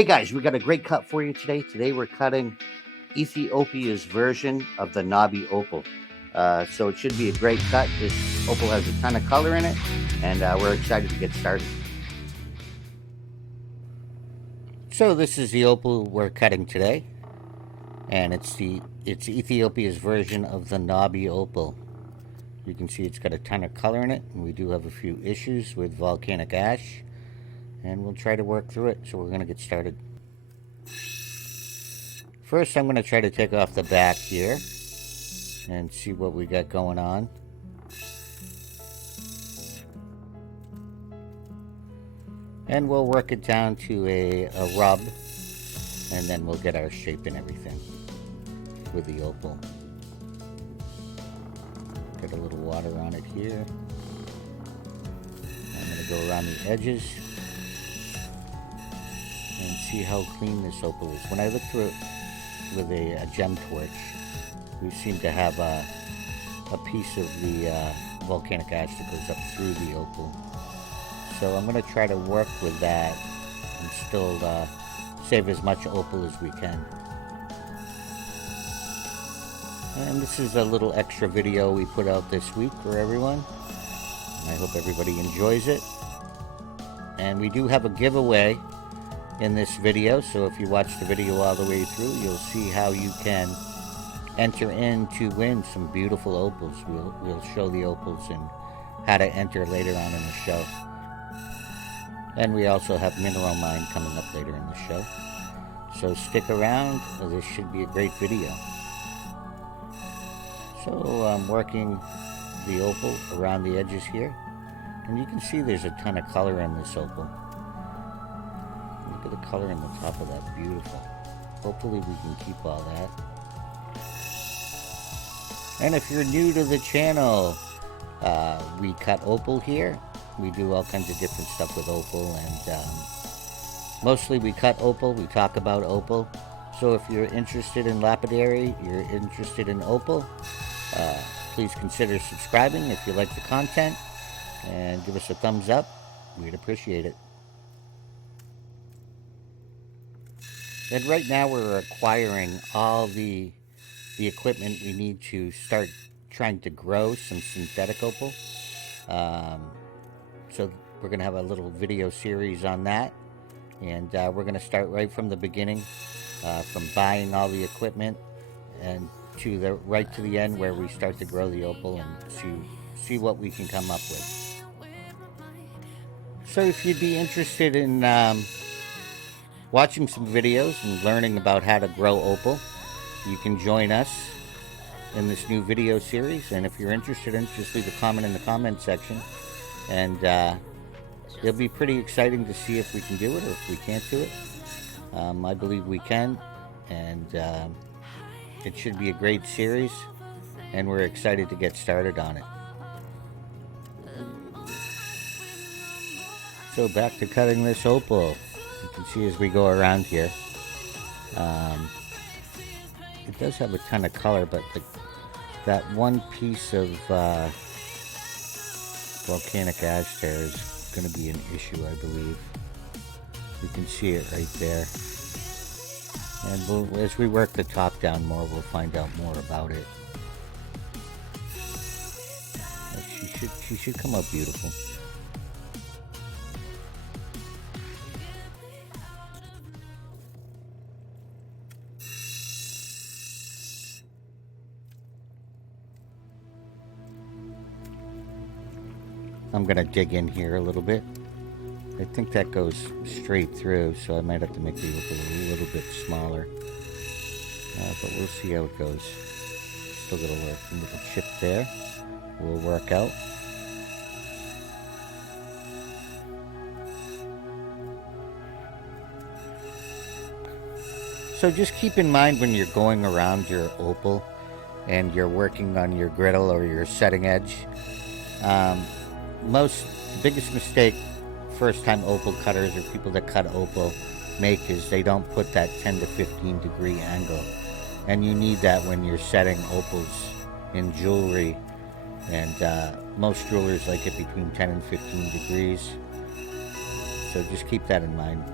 Hey guys, we got a great cut for you today. Today we're cutting Ethiopia's version of the Nobby Opal. So it should be a great cut. This opal has a ton of color in it, and we're excited to get started. So this is the opal we're cutting today, and it's Ethiopia's version of the Nobby Opal. You can see it's got a ton of color in it, and we do have a few issues with volcanic ash, and we'll try to work through it. So we're going to get started. First, I'm going to try to take off the back here and see what we got going on. And we'll work it down to a rub, and then we'll get our shape and everything with the opal. Get a little water on it here. I'm going to go around the edges and see how clean this opal is. When I look through it with a gem torch, we seem to have a piece of the volcanic ash that goes up through the opal. So I'm going to try to work with that and still save as much opal as we can. And this is a little extra video we put out this week for everyone. I hope everybody enjoys it. And we do have a giveaway in this video, so if you watch the video all the way through, you'll see how you can enter in to win some beautiful opals. We'll show the opals and how to enter later on in the show. And we also have Mineral Mine coming up later in the show. So stick around, this should be a great video. So I'm working the opal around the edges here, and you can see there's a ton of color in this opal. Look at the color in the top of that, beautiful. Hopefully we can keep all that. And if you're new to the channel, we cut opal here. We do all kinds of different stuff with opal, and mostly we cut opal, we talk about opal. So if you're interested in lapidary, you're interested in opal, please consider subscribing if you like the content, and give us a thumbs up. We'd appreciate it. And right now we're acquiring all the equipment we need to start trying to grow some synthetic opal. So we're going to have a little video series on that, and we're going to start right from the beginning, from buying all the equipment and to right to the end where we start to grow the opal and see what we can come up with. So if you'd be interested in watching some videos and learning about how to grow opal, you can join us in this new video series. And if you're interested in it, just leave a comment in the comment section, and it'll be pretty exciting to see if we can do it or if we can't do it. I believe we can, and it should be a great series, and we're excited to get started on it. So back to cutting this opal. You can see as we go around here, it does have a ton of color, but that one piece of volcanic ash there is going to be an issue, I believe. You can see it right there. And as we work the top down more, we'll find out more about it. But she should come up beautiful. I'm going to dig in here a little bit. I think that goes straight through, so I might have to make the opal a little bit smaller. But we'll see how it goes. Still got a little chip there. We'll work out. So just keep in mind when you're going around your opal and you're working on your griddle or your setting edge, the biggest mistake first time opal cutters or people that cut opal make is they don't put that 10 to 15 degree angle, and you need that when you're setting opals in jewelry, and most jewelers like it between 10 and 15 degrees, so just keep that in mind.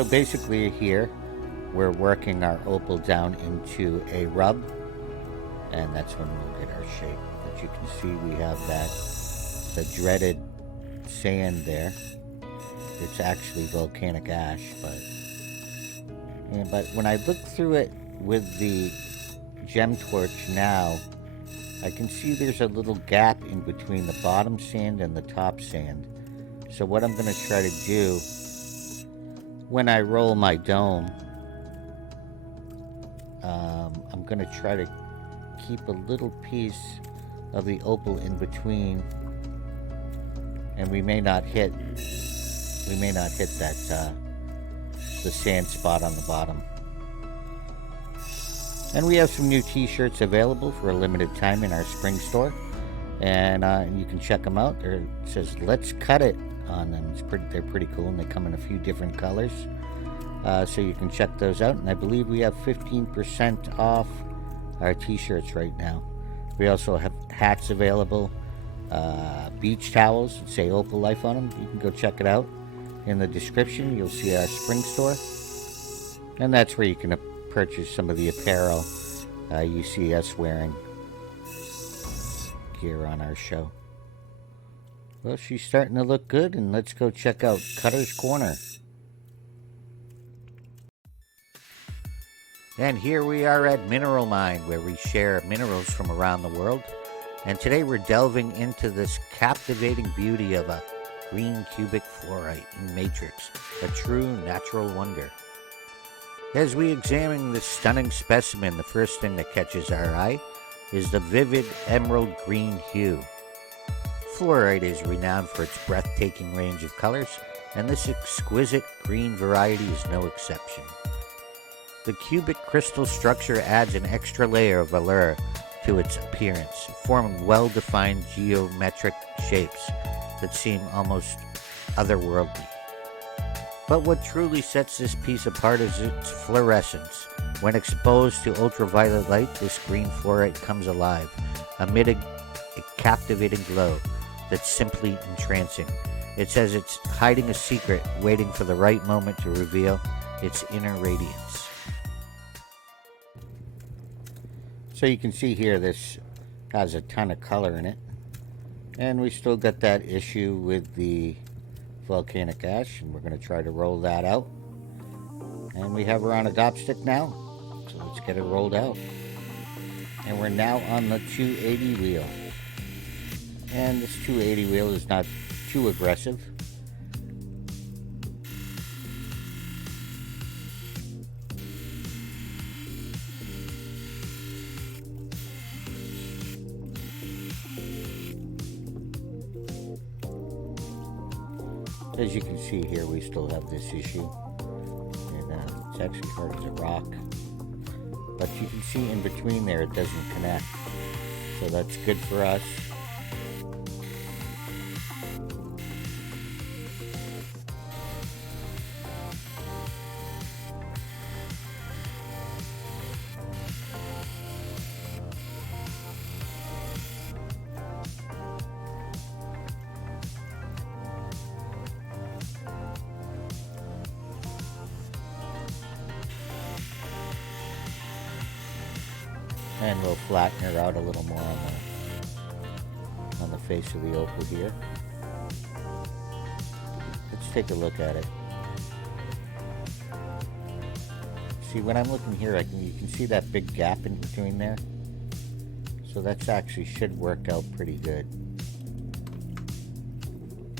So basically here, we're working our opal down into a rub, and that's when we'll get our shape. But you can see we have the dreaded sand there. It's actually volcanic ash, but when I look through it with the gem torch now, I can see there's a little gap in between the bottom sand and the top sand. So what I'm going to try to do when I roll my dome, I'm going to try to keep a little piece of the opal in between, and we may not hit that the sand spot on the bottom. And we have some new t-shirts available for a limited time in our spring store, and you can check them out. It says "Let's Cut It" on them. They're pretty cool, and they come in a few different colors, so you can check those out. And I believe we have 15% off our t-shirts right now. We also have hats available, beach towels that say Opal Life on them. You can go check it out. In the description, you'll see our spring store, and that's where you can purchase some of the apparel you see us wearing here on our show. Well, she's starting to look good, and let's go check out Cutter's Corner. And here we are at Mineral Mine, where we share minerals from around the world. And today we're delving into this captivating beauty of a green cubic fluorite in matrix, a true natural wonder. As we examine this stunning specimen, the first thing that catches our eye is the vivid emerald green hue. Fluorite is renowned for its breathtaking range of colors, and this exquisite green variety is no exception. The cubic crystal structure adds an extra layer of allure to its appearance, forming well-defined geometric shapes that seem almost otherworldly. But what truly sets this piece apart is its fluorescence. When exposed to ultraviolet light, this green fluorite comes alive, emitting a captivating glow that's simply entrancing. It's as it's hiding a secret, waiting for the right moment to reveal its inner radiance. So you can see here, this has a ton of color in it. And we still got that issue with the volcanic ash, and we're going to try to roll that out. And we have her on a dopstick now, so let's get it rolled out. And we're now on the 280 wheel. And this 280 wheel is not too aggressive. As you can see here, we still have this issue, and it's actually hard as a rock, but you can see in between there it doesn't connect, so that's good for us. And we'll flatten her out a little more on the face of the opal here. Let's take a look at it. See, when I'm looking here, you can see that big gap in between there. So that's actually should work out pretty good.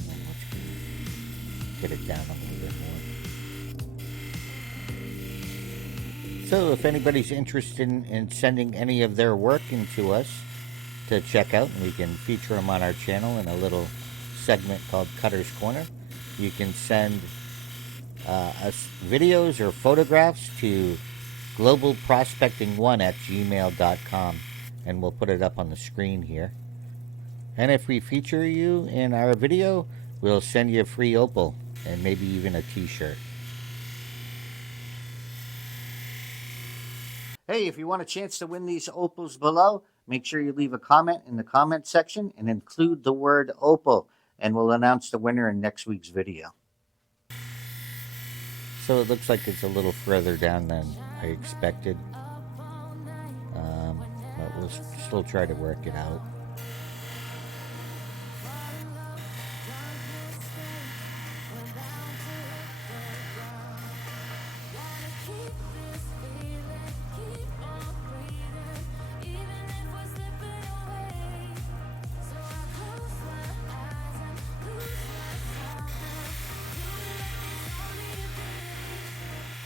Let's get it down a little bit more. So if anybody's interested in sending any of their work into us to check out, and we can feature them on our channel in a little segment called Cutter's Corner, you can send us videos or photographs to globalprospecting1@gmail.com, and we'll put it up on the screen here. And if we feature you in our video, we'll send you a free opal and maybe even a t-shirt. Hey, if you want a chance to win these opals below, make sure you leave a comment in the comment section and include the word opal, and we'll announce the winner in next week's video. So it looks like it's a little further down than I expected. But we'll still try to work it out.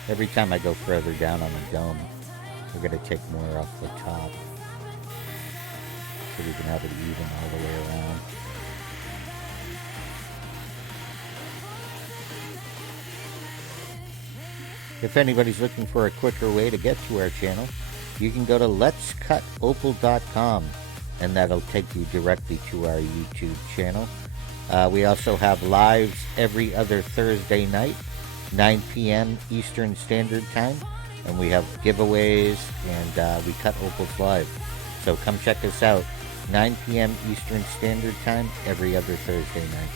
Every time I go further down on the dome, we're going to take more off the top so we can have it even all the way around. If anybody's looking for a quicker way to get to our channel, you can go to letscutopal.com and that'll take you directly to our YouTube channel. We also have lives every other Thursday night, 9 p.m. Eastern Standard Time, and we have giveaways and we cut opals live. So come check us out, 9 p.m. Eastern Standard Time every other Thursday night.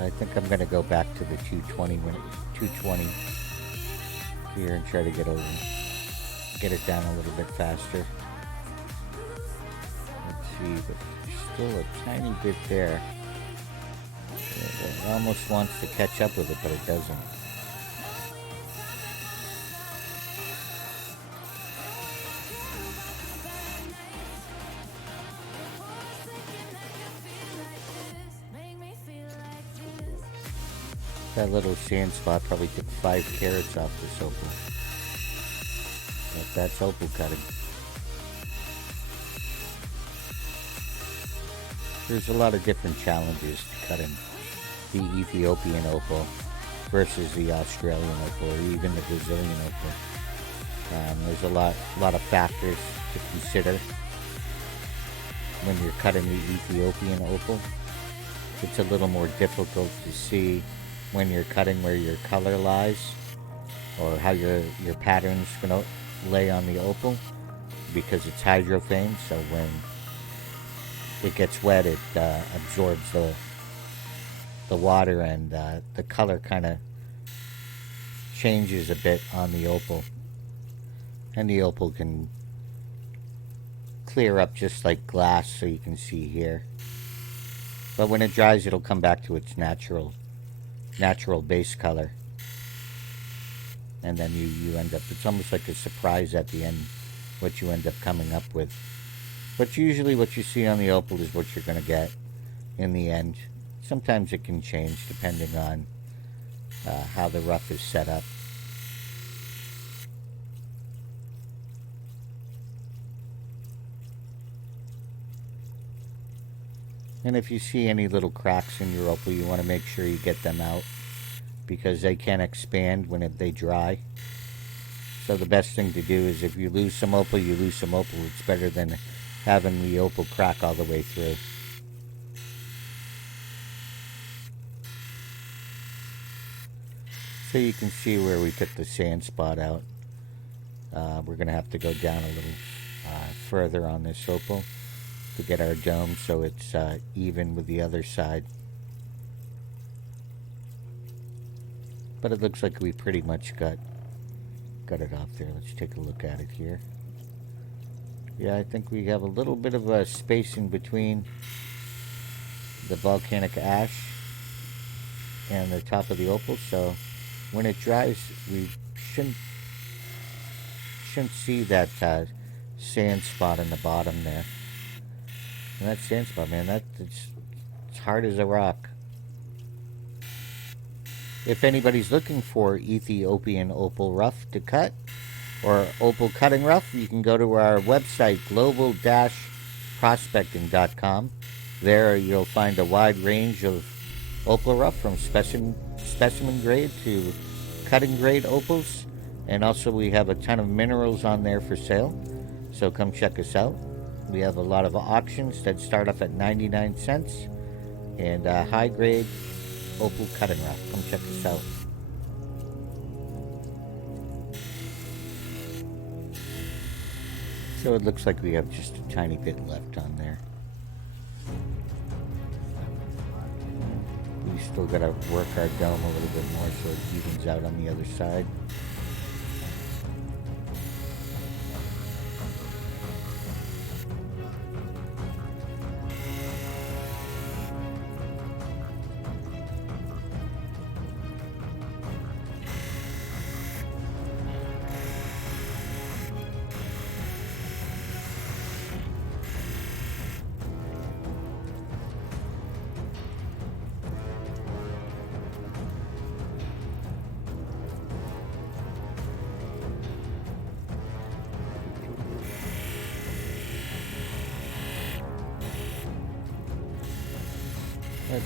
I think I'm going to go back to the 220 here and try to get it down a little bit faster. Let's see, but still a tiny bit there. It almost wants to catch up with it, but it doesn't. That little sand spot probably took 5 carats off this opal. But that's opal cutting. There's a lot of different challenges to cutting the Ethiopian opal versus the Australian opal or even the Brazilian opal. There's a lot of factors to consider when you're cutting the Ethiopian opal. It's a little more difficult to see when you're cutting where your color lies or how your pattern's going to lay on the opal because it's hydrophane, so when it gets wet it absorbs the water and the color kind of changes a bit on the opal, and the opal can clear up just like glass, so you can see here, but when it dries it'll come back to its natural base color, and then you end up, it's almost like a surprise at the end what you end up coming up with. But usually what you see on the opal is what you're going to get in the end. Sometimes it can change depending on how the rough is set up. And if you see any little cracks in your opal, you want to make sure you get them out because they can expand when they dry. So the best thing to do is if you lose some opal, you lose some opal. It's better than having the opal crack all the way through. So you can see where we took the sand spot out. We're going to have to go down a little further on this opal to get our dome so it's even with the other side. But it looks like we pretty much got it off there. Let's take a look at it here. Yeah, I think we have a little bit of a space in between the volcanic ash and the top of the opal, so when it dries we shouldn't see that sand spot in the bottom there. And that sand spot, man, it's hard as a rock. If anybody's looking for Ethiopian opal rough to cut or opal cutting rough, you can go to our website, global-prospecting.com. There you'll find a wide range of opal rough from specimen grade to cutting grade opals. And also we have a ton of minerals on there for sale. So come check us out. We have a lot of auctions that start off at 99 cents and high grade opal cutting rock. Come check this out. So it looks like we have just a tiny bit left on there. We still got to work our dome a little bit more so it evens out on the other side.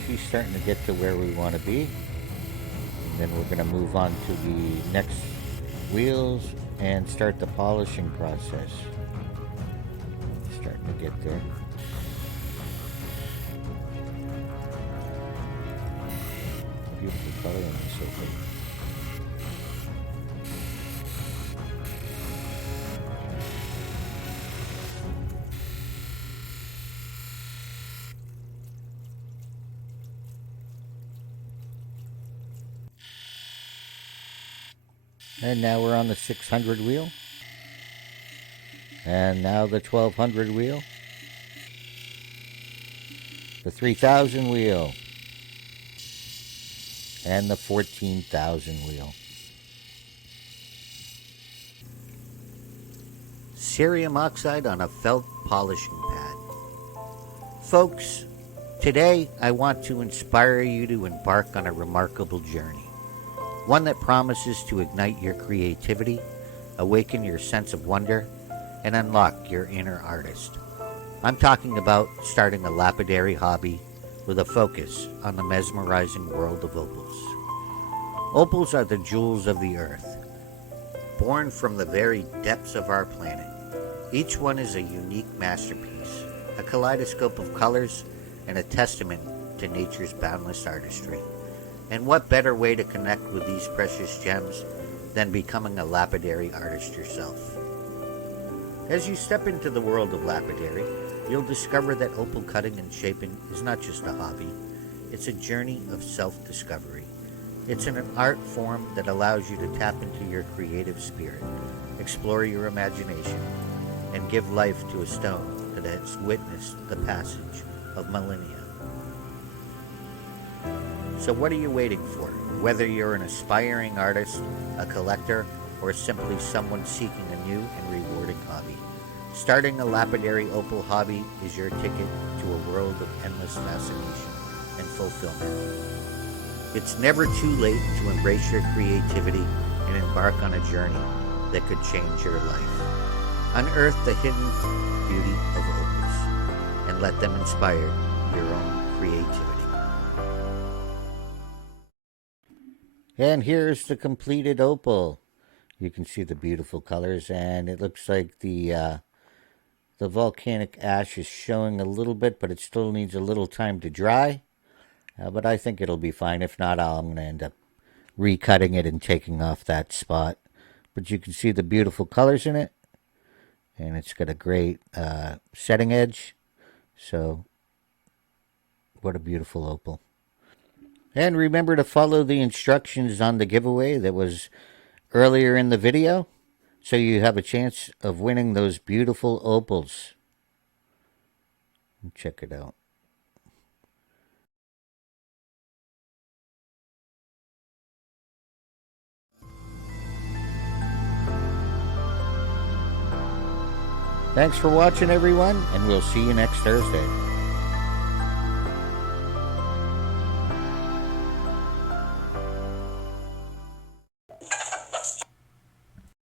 She's starting to get to where we want to be. And then we're going to move on to the next wheels and start the polishing process. Starting to get there. Beautiful color on this opal. And now we're on the 600 wheel. And now the 1200 wheel. The 3000 wheel. And the 14,000 wheel. Cerium oxide on a felt polishing pad. Folks, today I want to inspire you to embark on a remarkable journey. One that promises to ignite your creativity, awaken your sense of wonder, and unlock your inner artist. I'm talking about starting a lapidary hobby with a focus on the mesmerizing world of opals. Opals are the jewels of the earth, born from the very depths of our planet. Each one is a unique masterpiece, a kaleidoscope of colors, and a testament to nature's boundless artistry. And what better way to connect with these precious gems than becoming a lapidary artist yourself? As you step into the world of lapidary, you'll discover that opal cutting and shaping is not just a hobby, it's a journey of self-discovery. It's an art form that allows you to tap into your creative spirit, explore your imagination, and give life to a stone that has witnessed the passage of millennia. So what are you waiting for? Whether you're an aspiring artist, a collector, or simply someone seeking a new and rewarding hobby, starting a lapidary opal hobby is your ticket to a world of endless fascination and fulfillment. It's never too late to embrace your creativity and embark on a journey that could change your life. Unearth the hidden beauty of opals and let them inspire your own creativity. And here's the completed opal. You can see the beautiful colors, and it looks like the volcanic ash is showing a little bit, but it still needs a little time to dry. But I think it'll be fine. If not, I'm going to end up recutting it and taking off that spot. But you can see the beautiful colors in it, and it's got a great setting edge. So, what a beautiful opal. And remember to follow the instructions on the giveaway that was earlier in the video, so you have a chance of winning those beautiful opals. Check it out. Thanks for watching, everyone, and we'll see you next Thursday.